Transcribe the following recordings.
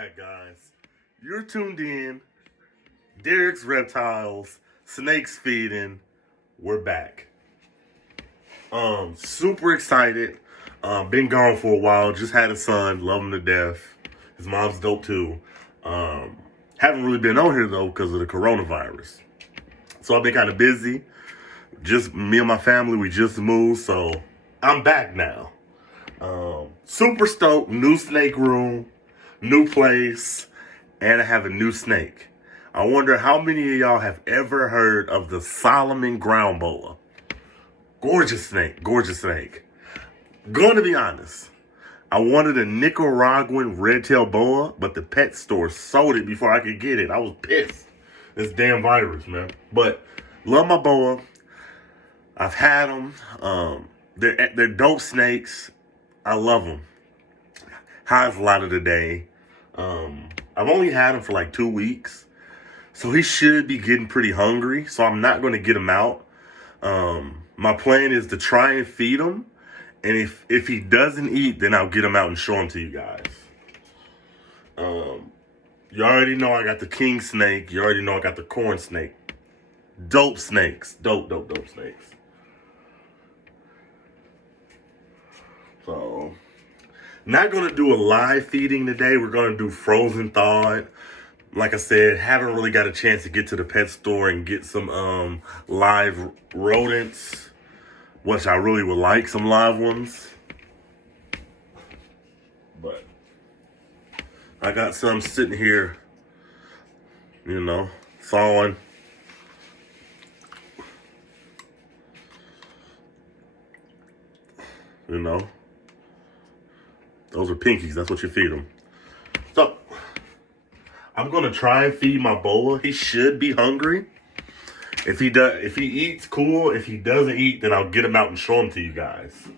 back, guys. You're tuned in. Derricks Reptiles, Snakes Feeding. We're back. Super excited. Been gone for a while. Just had a son. Love him to death. His mom's dope too. Haven't really been on here though because of the coronavirus. So I've been kind of busy. Just me and my family. We just moved, so I'm back now. Super stoked. New snake room, new place, and I have a new snake. I wonder how many of y'all have ever heard of the Solomon ground boa. Gorgeous snake, gorgeous snake. Going to be honest, I wanted a Nicaraguan red-tailed boa, but the pet store sold it before I could get it. I was pissed. This damn virus, man. But love my boa. I've had them. They're dope snakes. I love them. Highs a lot of the day. I've only had him for like 2 weeks. So he should be getting pretty hungry. So I'm not going to get him out. My plan is to try and feed him. And if he doesn't eat, then I'll get him out and show him to you guys. You already know I got the king snake. You already know I got the corn snake. Dope snakes. Dope snakes. So, not going to do a live feeding today. We're going to do frozen thawed. Like I said, haven't really got a chance to get to the pet store and get some live rodents, which I really would like, some live ones. But I got some sitting here, thawing. Those are pinkies. That's what you feed them. So, I'm going to try and feed my boa. He should be hungry. If he eats, cool. If he doesn't eat, then I'll get him out and show him to you guys.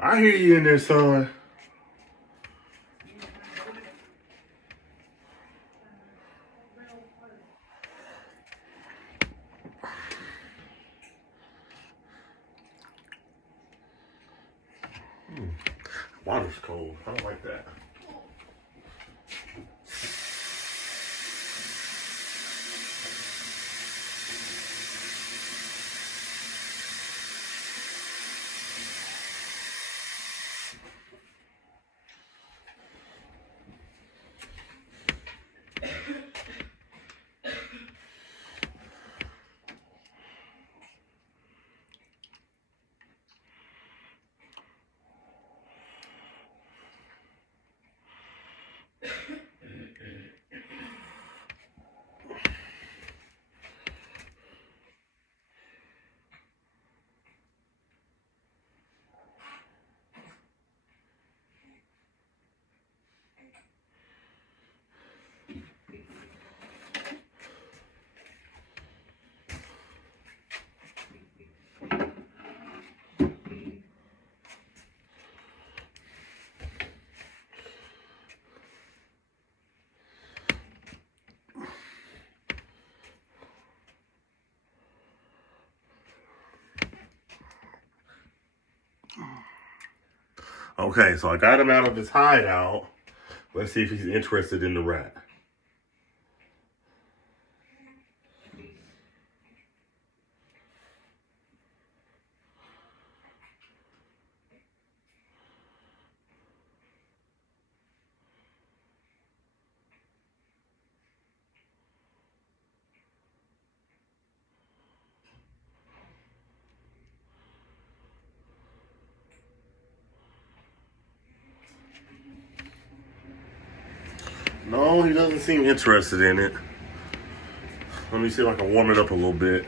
I hear you in there, son. Water's cold. I don't like that. Okay, so I got him out of his hideout. Let's see if he's interested in the rat. No, he doesn't seem interested in it. Let me see if I can warm it up a little bit.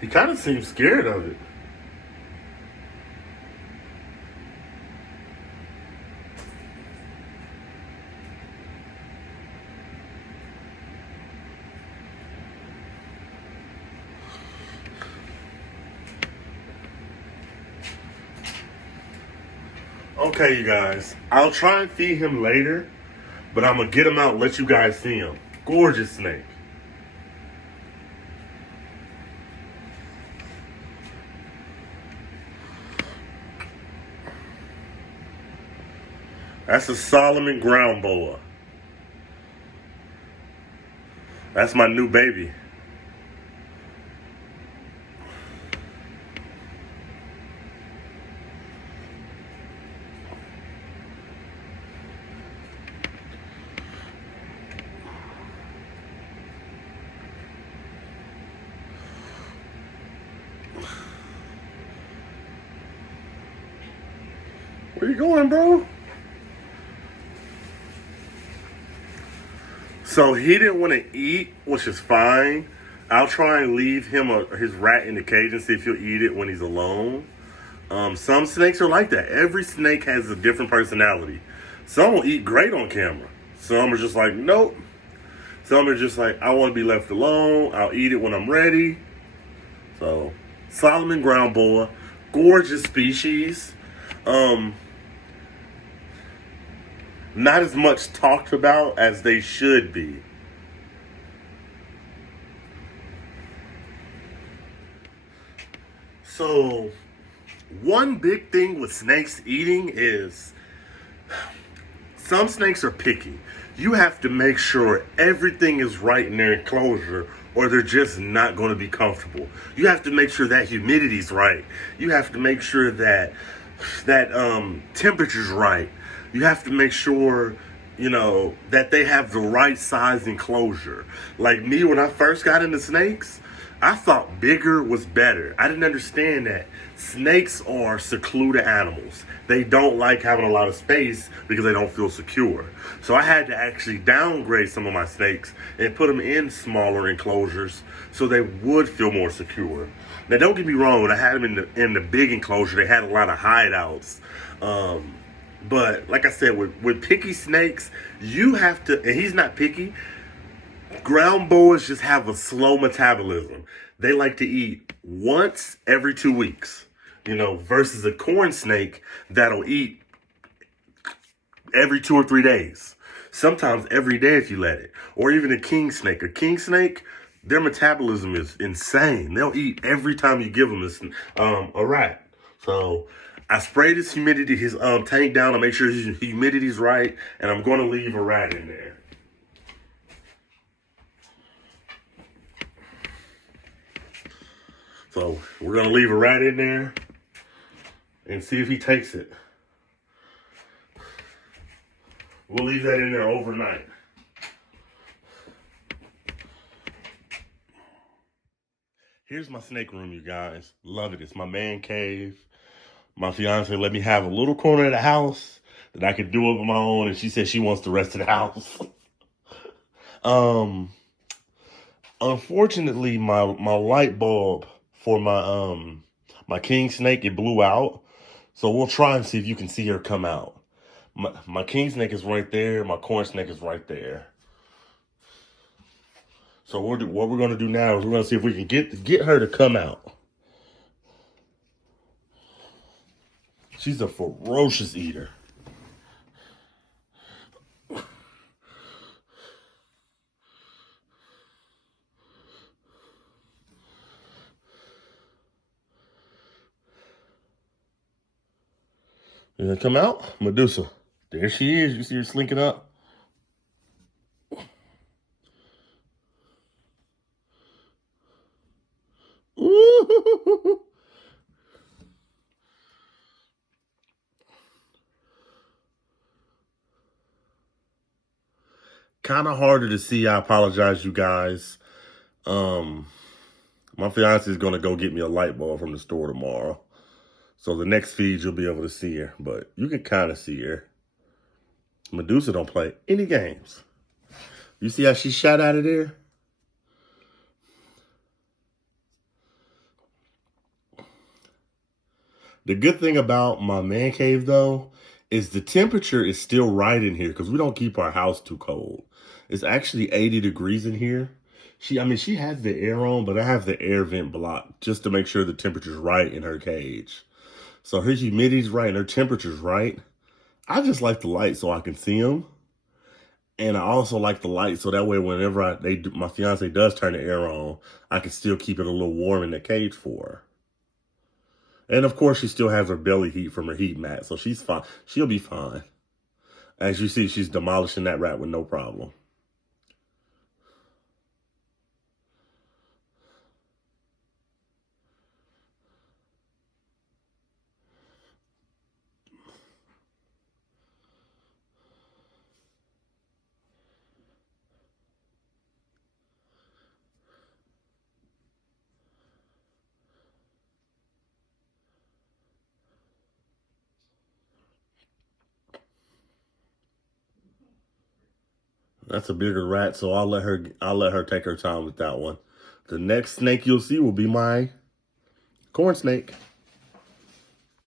He kind of seems scared of it. Okay, you guys. I'll try and feed him later, but I'm going to get him out and let you guys see him. Gorgeous snake. That's a Solomon ground boa. That's my new baby. Where you going, bro? So he didn't want to eat, which is fine. I'll try and leave him his rat in the cage and see if he'll eat it when he's alone. Some snakes are like that. Every snake has a different personality. Some will eat great on camera. Some are just like, nope. Some are just like, I want to be left alone. I'll eat it when I'm ready. So, Solomon ground boa, gorgeous species. Not as much talked about as they should be. So, one big thing with snakes eating is some snakes are picky. You have to make sure everything is right in their enclosure or they're just not going to be comfortable. You have to make sure that humidity's right. You have to make sure that temperature's right. You have to make sure, that they have the right size enclosure. Like me, when I first got into snakes, I thought bigger was better. I didn't understand that snakes are secluded animals. They don't like having a lot of space because they don't feel secure. So I had to actually downgrade some of my snakes and put them in smaller enclosures so they would feel more secure. Now, don't get me wrong. When I had them in the big enclosure, they had a lot of hideouts. But like I said, with picky snakes, you have to, and he's not picky. Ground boas just have a slow metabolism. They like to eat once every 2 weeks, versus a corn snake that'll eat every 2 or 3 days. Sometimes every day if you let it. Or even a king snake. A king snake, their metabolism is insane. They'll eat every time you give them a rat. So I sprayed his tank down to make sure his humidity's right, and I'm going to leave a rat in there. So we're going to leave a rat in there and see if he takes it. We'll leave that in there overnight. Here's my snake room, you guys. Love it. It's my man cave. My fiance let me have a little corner of the house that I could do up on my own, and she said she wants the rest of the house. Unfortunately, my light bulb for my king snake, it blew out. So we'll try and see if you can see her come out. My king snake is right there. My corn snake is right there. So what we're going to do now is we're going to see if we can get her to come out. She's a ferocious eater. You gonna come out? Medusa. There she is. You see her slinking up? Ooh. Kind of harder to see. I apologize, you guys. My fiance is gonna go get me a light bulb from the store tomorrow. So the next feed you'll be able to see her, but you can kind of see her. Medusa don't play any games. You see how she shot out of there? The good thing about my man cave, though, is the temperature is still right in here because we don't keep our house too cold. It's actually 80 degrees in here. She has the air on, but I have the air vent blocked just to make sure the temperature's right in her cage. So her humidity's right and her temperature's right. I just like the light so I can see them. And I also like the light so that way whenever my fiance does turn the air on, I can still keep it a little warm in the cage for her. And of course, she still has her belly heat from her heat mat, so she's fine. She'll be fine. As you see, she's demolishing that rat with no problem. That's a bigger rat, so I'll let her take her time with that one. The next snake you'll see will be my corn snake.